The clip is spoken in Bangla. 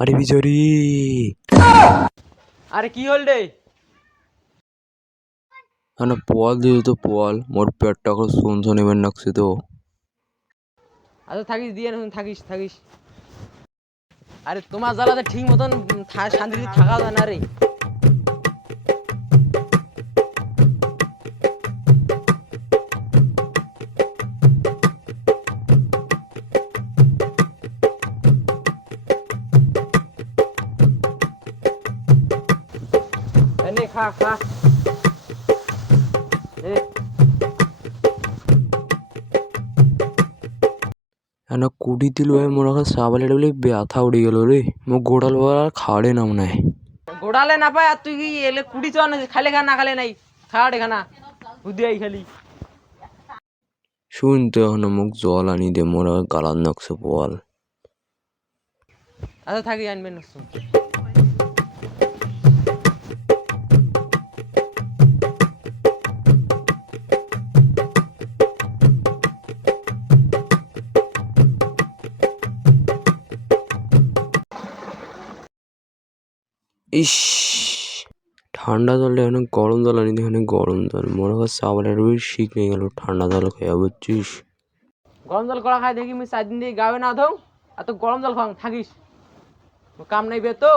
আরে বিজরি আরে কি হল রে? না পোয়াল দিয়ে তো পোয়াল মোর পেটটা এখন শুনছো নেবেন নাকছে তো। আচ্ছা থাকিস দিয়ে না থাকিস থাকিস। আরে তোমার জ্বালাতে ঠিক মতন শান্তিতে থাকা যায় না রে। এনে খা খা এ না কুড়ি দিল মোর এখন সাবালে বলে ব্যথা উড়ে গেল রে, মো গোড়াল আর খাড়ে না মনে হয়। গোড়ালে না পায় আর তুই কি এলে কুড়ি তো খালে খা না খালে নাই খা রে খানা বুদ্ধি আই খালি। শুনতে এখন মুখ জল আনি দে মোর গালার নাকছে পোয়াল। আচ্ছা থাকি আনবেন না। ইস ঠান্ডা জলটা এখানে গরম জল আনি এখানে গরম জল মোর এখন সাবালের শিখ নিয়ে গেল ঠান্ডা জল খেয়ে বুঝছিস। গরম জল করা খাই দেখি আমি 4 দিন দিয়ে গাবে না ধং আর তো গরম জল খাও থাকিস কাম নাই বে তো।